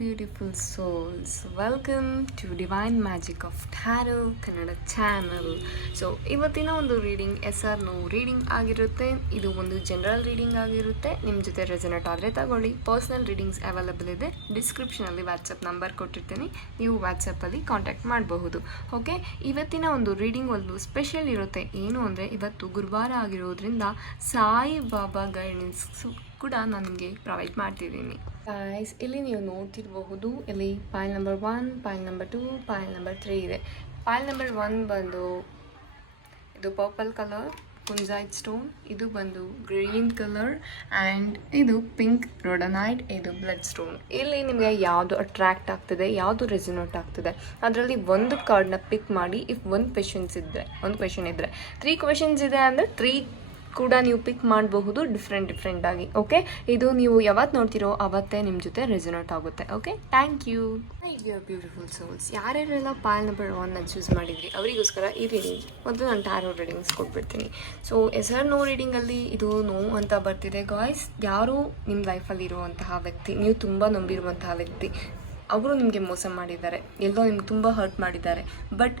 Beautiful souls, welcome to divine magic of tarot Kannada channel. So ಇವತ್ತಿನ ಒಂದು reading no reading ಆಗಿರುತ್ತೆ. ಇದು ಒಂದು ಜನರಲ್ ರೀಡಿಂಗ್ ಆಗಿರುತ್ತೆ. ನಿಮ್ಮ ಜೊತೆ ರೆಸನೇಟ್ ಆದರೆ ತಗೊಳ್ಳಿ. ಪರ್ಸ್ನಲ್ ರೀಡಿಂಗ್ಸ್ ಅವೈಲಬಲ್ ಇದೆ. ಡಿಸ್ಕ್ರಿಪ್ಷನಲ್ಲಿ ವಾಟ್ಸಪ್ ನಂಬರ್ ಕೊಟ್ಟಿರ್ತೀನಿ, ನೀವು ವಾಟ್ಸಪ್ಪಲ್ಲಿ ಕಾಂಟ್ಯಾಕ್ಟ್ ಮಾಡಬಹುದು. ಓಕೆ, ಇವತ್ತಿನ ಒಂದು ರೀಡಿಂಗ್ ಒಂದು ಸ್ಪೆಷಲ್ ಇರುತ್ತೆ. ಏನು ಅಂದರೆ ಇವತ್ತು ಗುರುವಾರ ಆಗಿರೋದ್ರಿಂದ ಸಾಯಿ ಬಾಬಾ ಗೈಡೆನ್ಸ್ ಕೂಡ ನಾನು ನಿಮಗೆ ಪ್ರೊವೈಡ್ ಮಾಡ್ತಿದ್ದೀನಿ. ಗೈಸ್, ಇಲ್ಲಿ ನೀವು ನೋಡ್ತಿರಬಹುದು, ಇಲ್ಲಿ Payal number 1, Payal number 2, Payal number 3 ಇದೆ. ಪಾಯಲ್ ನಂಬರ್ 1 ಬಂದು ಇದು ಪರ್ಪಲ್ ಕಲರ್ ಕುಂಜಾಯ್ಟ್ ಸ್ಟೋನ್, ಇದು ಬಂದು ಗ್ರೀನ್ ಕಲರ್ ಆ್ಯಂಡ್ ಇದು ಪಿಂಕ್ ರೋಡನೈಟ್, ಇದು ಬ್ಲಡ್ ಸ್ಟೋನ್. ಇಲ್ಲಿ ನಿಮಗೆ ಯಾವುದು ಅಟ್ರಾಕ್ಟ್ ಆಗ್ತದೆ, ಯಾವುದು ರೆಸನೇಟ್ ಆಗ್ತದೆ, ಅದರಲ್ಲಿ ಒಂದು ಕಾರ್ಡ್ನ ಪಿಕ್ ಮಾಡಿ. ಇಫ್ ಒಂದು ಕ್ವೆಶನ್ ಇದ್ದರೆ 3 ಕ್ವೆಶನ್ಸ್ ಇದೆ ಅಂದರೆ 3 ಕೂಡ ನೀವು ಪಿಕ್ ಮಾಡಬಹುದು ಡಿಫ್ರೆಂಟ್ ಆಗಿ. ಓಕೆ, ಇದು ನೀವು ಯಾವತ್ತು ನೋಡ್ತಿರೋ ಅವತ್ತೇ ನಿಮ್ಮ ಜೊತೆ ರೆಸನೇಟ್ ಆಗುತ್ತೆ. Okay, thank you. Your beautiful souls, ಯಾರ್ಯಾರೆಲ್ಲ ಪಾಯಲ್ ನಂಬರ್ 1 ಚೂಸ್ ಮಾಡಿದ್ರಿ ಅವರಿಗೋಸ್ಕರ ಈ ರೀಡಿಂಗ್ ಮೊದಲು ನಾನು ಟ್ಯಾರೋ ರೀಡಿಂಗ್ಸ್ ಕೊಟ್ಬಿಡ್ತೀನಿ. ಸೊ ನೋ ರೀಡಿಂಗಲ್ಲಿ ಇದು ನೋ ಅಂತ ಬರ್ತಿದೆ. ಗಾಯ್ಸ್, ಯಾರು ನಿಮ್ಮ ಲೈಫಲ್ಲಿ ಇರುವಂತಹ ವ್ಯಕ್ತಿ, ನೀವು ತುಂಬ ನಂಬಿರುವಂತಹ ವ್ಯಕ್ತಿ, ಅವರು ನಿಮಗೆ ಮೋಸ ಮಾಡಿದ್ದಾರೆ, ಎಲ್ಲೋ ನಿಮ್ಗೆ ತುಂಬ ಹರ್ಟ್ ಮಾಡಿದ್ದಾರೆ. ಬಟ್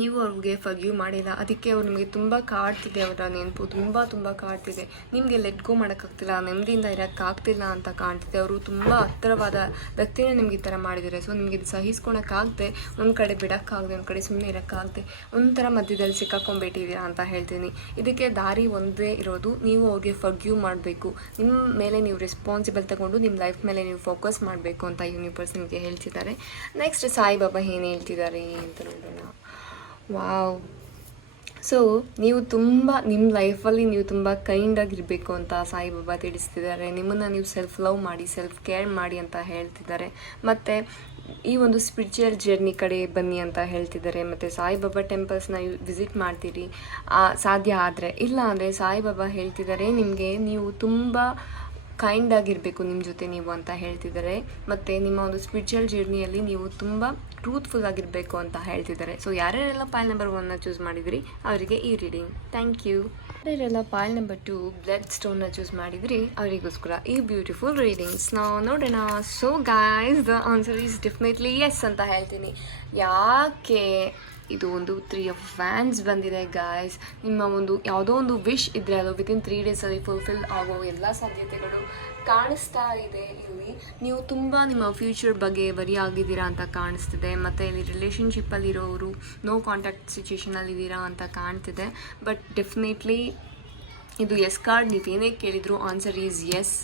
ನೀವು ಅವ್ರಿಗೆ ಫರ್ಗಿವ್ ಮಾಡಿಲ್ಲ. ಅದಕ್ಕೆ ಅವ್ರು ನಿಮಗೆ ತುಂಬ ಕಾಡ್ತಿದೆ, ಅವರ ನೆನಪು ತುಂಬ ಕಾಡ್ತಿದೆ. ನಿಮಗೆ ಲೆಟ್ ಗೋ ಮಾಡೋಕ್ಕಾಗ್ತಿಲ್ಲ, ನೆಮ್ಮದಿಯಿಂದ ಇರೋಕ್ಕಾಗ್ತಿಲ್ಲ ಅಂತ ಕಾಣ್ತಿದೆ. ಅವರು ತುಂಬ ಹತ್ತಿರವಾದ ವ್ಯಕ್ತಿನೇ ನಿಮ್ಗೆ ಈ ಥರ ಮಾಡಿದ್ದಾರೆ. ಸೊ ನಿಮಗೆ ಇದು ಸಹಿಸ್ಕೊಳಕ್ಕಾಗದೆ, ಒಂದು ಕಡೆ ಬಿಡೋಕ್ಕಾಗದೆ, ಒಂದು ಕಡೆ ಸುಮ್ಮನೆ ಇರೋಕ್ಕಾಗದೆ ಒಂಥರ ಮಧ್ಯದಲ್ಲಿ ಸಿಕ್ಕಾಕೊಂಡ್ಬಿಟ್ಟಿದ್ದೀರಾ ಅಂತ ಹೇಳ್ತೀನಿ. ಇದಕ್ಕೆ ದಾರಿ ಒಂದೇ ಇರೋದು, ನೀವು ಅವ್ರಿಗೆ ಫರ್ಗಿವ್ ಮಾಡಬೇಕು. ನಿಮ್ಮ ಮೇಲೆ ನೀವು ರೆಸ್ಪಾನ್ಸಿಬಲ್ ತಗೊಂಡು ನಿಮ್ಮ ಲೈಫ್ ಮೇಲೆ ನೀವು ಫೋಕಸ್ ಮಾಡಬೇಕು ಅಂತ ಯೂನಿವರ್ಸ್ ನಿಮಗೆ ಹೇಳ್ತಿದ್ದಾರೆ. ನೆಕ್ಸ್ಟ್ ಸಾಯಿಬಾಬಾ ಏನು ಹೇಳ್ತಿದ್ದಾರೆ ಅಂತ ನೋಡೋಣ. ವಾವ್. ಸೊ ನೀವು ತುಂಬ ನಿಮ್ಮ ಲೈಫಲ್ಲಿ ನೀವು ತುಂಬ ಕೈಂಡಾಗಿರಬೇಕು ಅಂತ ಸಾಯಿಬಾಬಾ ತಿಳಿಸ್ತಿದ್ದಾರೆ. ನಿಮ್ಮನ್ನು ನೀವು ಸೆಲ್ಫ್ ಲವ್ ಮಾಡಿ, ಸೆಲ್ಫ್ ಕೇರ್ ಮಾಡಿ ಅಂತ ಹೇಳ್ತಿದ್ದಾರೆ. ಮತ್ತು ಈ ಒಂದು ಸ್ಪಿರಿಚುವಲ್ ಜರ್ನಿ ಕಡೆ ಬನ್ನಿ ಅಂತ ಹೇಳ್ತಿದ್ದಾರೆ. ಮತ್ತು ಸಾಯಿಬಾಬಾ ಟೆಂಪಲ್ಸ್ನ ವಿಸಿಟ್ ಮಾಡ್ತೀರಿ ಸಾಧ್ಯ ಆದರೆ. ಇಲ್ಲ ಅಂದರೆ ಸಾಯಿಬಾಬಾ ಹೇಳ್ತಿದ್ದಾರೆ ನಿಮಗೆ ನೀವು ತುಂಬ ಕೈಂಡಾಗಿರಬೇಕು ನಿಮ್ಮ ಜೊತೆ ನೀವು ಅಂತ ಹೇಳ್ತಿದ್ದಾರೆ. ಮತ್ತು ನಿಮ್ಮ ಒಂದು ಸ್ಪಿರಿಚುವಲ್ ಜರ್ನಿಯಲ್ಲಿ ನೀವು ತುಂಬ ಟ್ರೂತ್ಫುಲ್ ಆಗಿರಬೇಕು ಅಂತ ಹೇಳ್ತಿದ್ದಾರೆ. ಸೊ ಯಾರ್ಯಾರೆಲ್ಲ ಪಾಯಲ್ ನಂಬರ್ 1 ಚೂಸ್ ಮಾಡಿದ್ರಿ ಅವರಿಗೆ ಈ ರೀಡಿಂಗ್. Thank you. ಯಾರ್ಯಾರೆಲ್ಲ ಪಾಯಲ್ ನಂಬರ್ 2 ಬ್ಲಡ್ ಸ್ಟೋನ್ನ ಚೂಸ್ ಮಾಡಿದ್ರಿ ಅವರಿಗೋಸ್ಕರ ಈ ಬ್ಯೂಟಿಫುಲ್ ರೀಡಿಂಗ್ಸ್ ನಾವು ನೋಡೋಣ. So guys, the answer is definitely yes ಅಂತ ಹೇಳ್ತೀನಿ. ಯಾಕೆ ಇದು ಒಂದು 3 ಆಫ್ ವ್ಯಾಂಡ್ಸ್ ಬಂದಿದೆ ಗಾಯ್ಸ್. ನಿಮ್ಮ ಒಂದು ಯಾವುದೋ ಒಂದು ವಿಶ್ ಇದ್ದರೆ ಅದು ವಿತಿನ್ 3 ಡೇಸಲ್ಲಿ ಫುಲ್ಫಿಲ್ ಆಗೋ ಎಲ್ಲ ಸಾಧ್ಯತೆಗಳು ಕಾಣಿಸ್ತಾ ಇದೆ. ಇಲ್ಲಿ ನೀವು ತುಂಬ ನಿಮ್ಮ ಫ್ಯೂಚರ್ ಬಗ್ಗೆ ವರಿ ಆಗಿದ್ದೀರಾ ಅಂತ ಕಾಣಿಸ್ತಿದೆ. ಮತ್ತು ಇಲ್ಲಿ ರಿಲೇಷನ್ಶಿಪ್ಪಲ್ಲಿರೋರು ನೋ ಕಾಂಟ್ಯಾಕ್ಟ್ ಸಿಚುವೇಷನಲ್ಲಿದ್ದೀರಾ ಅಂತ ಕಾಣ್ತಿದೆ. ಬಟ್ ಡೆಫಿನೆಟ್ಲಿ ಇದು ಎಸ್ ಕಾರ್ಡ್, ನೀವೇನೇ ಕೇಳಿದ್ರು ಆನ್ಸರ್ ಈಸ್ ಎಸ್.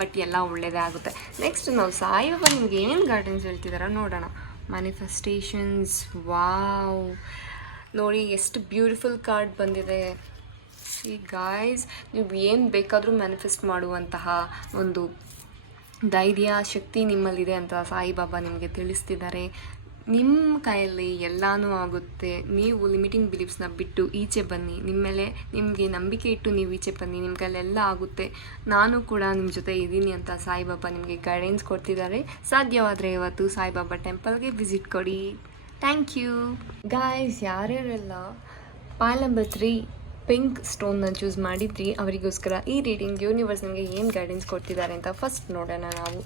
ಬಟ್ ಎಲ್ಲ ಒಳ್ಳೆಯದೇ ಆಗುತ್ತೆ. ನೆಕ್ಸ್ಟ್ ನಾವು ಸಾಯಿಬಾಬಾ ನಿಮ್ಗೆ ಏನೇನು ಗೈಡೆನ್ಸ್ ಹೇಳ್ತಿದಾರ ನೋಡೋಣ. ಮ್ಯಾನಿಫೆಸ್ಟೇಷನ್ಸ್, ವಾವ್, ನೋಡಿ ಎಷ್ಟು ಬ್ಯೂಟಿಫುಲ್ ಕಾರ್ಡ್ ಬಂದಿದೆ. ಈ ಗಾಯ್ಸ್, ನೀವು ಏನು ಬೇಕಾದರೂ ಮ್ಯಾನಿಫೆಸ್ಟ್ ಮಾಡುವಂತಹ ಒಂದು ಧೈರ್ಯ ಶಕ್ತಿ ನಿಮ್ಮಲ್ಲಿದೆ ಅಂತ ಸಾಯಿಬಾಬಾ ನಿಮಗೆ ತಿಳಿಸ್ತಿದ್ದಾರೆ. ನಿಮ್ಮ ಕೈಯಲ್ಲಿ ಎಲ್ಲನೂ ಆಗುತ್ತೆ. ನೀವು ಲಿಮಿಟಿಂಗ್ ಬಿಲೀಫ್ಸ್ನ ಬಿಟ್ಟು ಈಚೆ ಬನ್ನಿ. ನಿಮ್ಮ ಮೇಲೆ ನಿಮಗೆ ನಂಬಿಕೆ ಇಟ್ಟು ನೀವು ಈಚೆ ಬನ್ನಿ. ನಿಮ್ಮ ಕೈಲೆಲ್ಲ ಆಗುತ್ತೆ. ನಾನು ಕೂಡ ನಿಮ್ಮ ಜೊತೆ ಇದ್ದೀನಿ ಅಂತ ಸಾಯಿಬಾಬಾ ನಿಮಗೆ ಗೈಡೆನ್ಸ್ ಕೊಡ್ತಿದ್ದಾರೆ. ಸಾಧ್ಯವಾದರೆ ಇವತ್ತು ಸಾಯಿಬಾಬಾ ಟೆಂಪಲ್ಗೆ ವಿಸಿಟ್ ಕೊಡಿ. Thank you. ಗಾಯ್ಸ್, ಯಾರ್ಯಾರೆಲ್ಲ ಪಾಯಲ್ ನಂಬರ್ 3 ಪಿಂಕ್ ಸ್ಟೋನ್ನ ಚೂಸ್ ಮಾಡಿದ್ರಿ ಅವರಿಗೋಸ್ಕರ ಈ ರೀಡಿಂಗ್ ಯೂನಿವರ್ಸ್ ನಿಮಗೆ ಏನು ಗೈಡೆನ್ಸ್ ಕೊಡ್ತಿದ್ದಾರೆ ಅಂತ ಫಸ್ಟ್ ನೋಡೋಣ ನಾವು.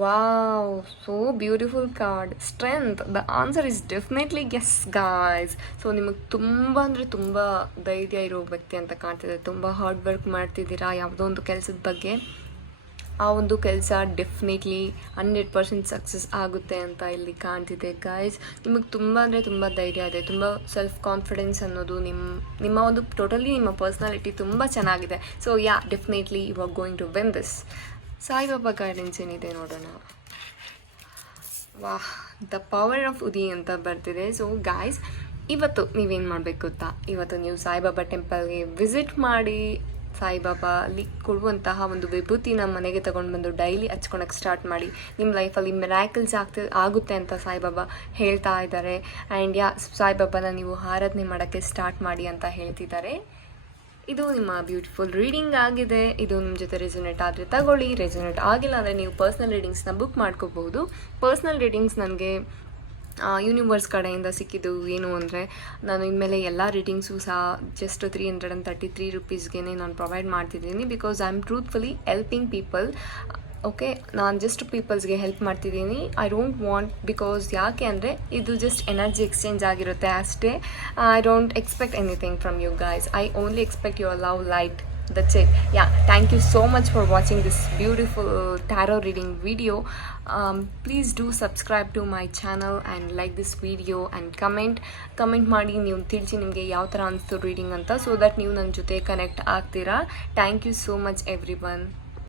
Wow, so beautiful card. Strength, the answer is definitely yes guys. So ನಿಮಗೆ ತುಂಬ ಅಂದರೆ ತುಂಬ ಧೈರ್ಯ ಇರೋ ವ್ಯಕ್ತಿ ಅಂತ ಕಾಣ್ತಿದೆ. ತುಂಬ ಹಾರ್ಡ್ ವರ್ಕ್ ಮಾಡ್ತಿದ್ದೀರಾ ಯಾವುದೋ ಒಂದು ಕೆಲಸದ ಬಗ್ಗೆ. ಆ ಒಂದು ಕೆಲಸ ಡೆಫಿನೆಟ್ಲಿ 100% ಸಕ್ಸಸ್ ಆಗುತ್ತೆ ಅಂತ ಇಲ್ಲಿ ಕಾಣ್ತಿದೆ ಗಾಯ್ಸ್. ನಿಮಗೆ ತುಂಬ ಅಂದರೆ ತುಂಬ ಧೈರ್ಯ ಇದೆ, ತುಂಬ ಸೆಲ್ಫ್ ಕಾನ್ಫಿಡೆನ್ಸ್ ಅನ್ನೋದು ನಿಮ್ಮ ಒಂದು ಟೋಟಲಿ ನಿಮ್ಮ ಪರ್ಸ್ನಾಲಿಟಿ ತುಂಬ ಚೆನ್ನಾಗಿದೆ. So yeah, definitely you are going to win this. Saibaba guidance ಏನಿದೆ ನೋಡೋಣ. ವಾಹ್, ದ ಪವರ್ ಆಫ್ ಉದಿ ಅಂತ ಬರ್ತಿದೆ. ಸೊ ಗಾಯ್ಸ್, ಇವತ್ತು ನೀವೇನು ಮಾಡಬೇಕು ಗೊತ್ತಾ, ಇವತ್ತು ನೀವು ಸಾಯಿಬಾಬಾ ಟೆಂಪಲ್ಗೆ ವಿಸಿಟ್ ಮಾಡಿ ಸಾಯಿಬಾಬಾ ಅಲ್ಲಿ ಕೊಡುವಂತಹ ಒಂದು ವಿಭೂತಿನ ಮನೆಗೆ ತಗೊಂಡು ಬಂದು ಡೈಲಿ ಹಚ್ಕೊಳಕ್ಕೆ ಸ್ಟಾರ್ಟ್ ಮಾಡಿ. ನಿಮ್ಮ ಲೈಫಲ್ಲಿ ಮಿರಾಕಲ್ಸ್ ಆಗುತ್ತೆ ಅಂತ ಸಾಯಿಬಾಬಾ ಹೇಳ್ತಾ ಇದ್ದಾರೆ. ಆ್ಯಂಡ್ ಸಾಯಿಬಾಬಾನ ನೀವು ಆರಾಧನೆ ಮಾಡೋಕ್ಕೆ ಸ್ಟಾರ್ಟ್ ಮಾಡಿ ಅಂತ ಹೇಳ್ತಿದ್ದಾರೆ. ಇದು ನಿಮ್ಮ ಬ್ಯೂಟಿಫುಲ್ ರೀಡಿಂಗ್ ಆಗಿದೆ. ಇದು ನಿಮ್ಮ ಜೊತೆ ರೆಸನೇಟ್ ಆದರೆ ತಗೊಳ್ಳಿ, ರೆಸನೇಟ್ ಆಗಿಲ್ಲ ಅಂದರೆ ನೀವು ಪರ್ಸ್ನಲ್ ರೀಡಿಂಗ್ಸ್ನ ಬುಕ್ ಮಾಡ್ಕೋಬಹುದು. ಪರ್ಸ್ನಲ್ ರೀಡಿಂಗ್ಸ್ ನನಗೆ ಯೂನಿವರ್ಸ್ ಕಡೆಯಿಂದ ಸಿಕ್ಕಿದ್ದು ಏನು ಅಂದರೆ, ನಾನು ಇನ್ಮೇಲೆ ಎಲ್ಲ ರೀಡಿಂಗ್ಸು ಸಹ ಜಸ್ಟ್ 333 ರುಪೀಸ್ಗೆ ನಾನು ಪ್ರೊವೈಡ್ ಮಾಡ್ತಿದ್ದೀನಿ. Because I am truthfully helping people. Okay, ನಾನು ಜಸ್ಟ್ ಪೀಪಲ್ಸ್ಗೆ ಹೆಲ್ಪ್ ಮಾಡ್ತಿದ್ದೀನಿ. ಐ ಡೋಂಟ್ ವಾಂಟ್, ಬಿಕಾಸ್ ಯಾಕೆ ಅಂದರೆ ಇದು ಜಸ್ಟ್ ಎನರ್ಜಿ ಎಕ್ಸ್ಚೇಂಜ್ ಆಗಿರುತ್ತೆ ಅಷ್ಟೇ. I don't expect anything from you guys. I only expect your love, light. That's it. Yeah, thank you so much for watching this beautiful tarot reading video. Please do subscribe to my channel and like this video and comment ಮಾಡಿ ನೀವು ತಿಳಿಸಿ ನಿಮಗೆ ಯಾವ ಥರ ಅನಿಸ್ತು reading ಅಂತ, so that ನೀವು ನನ್ನ ಜೊತೆ ಕನೆಕ್ಟ್ ಆಗ್ತೀರಾ. Thank you so much every one.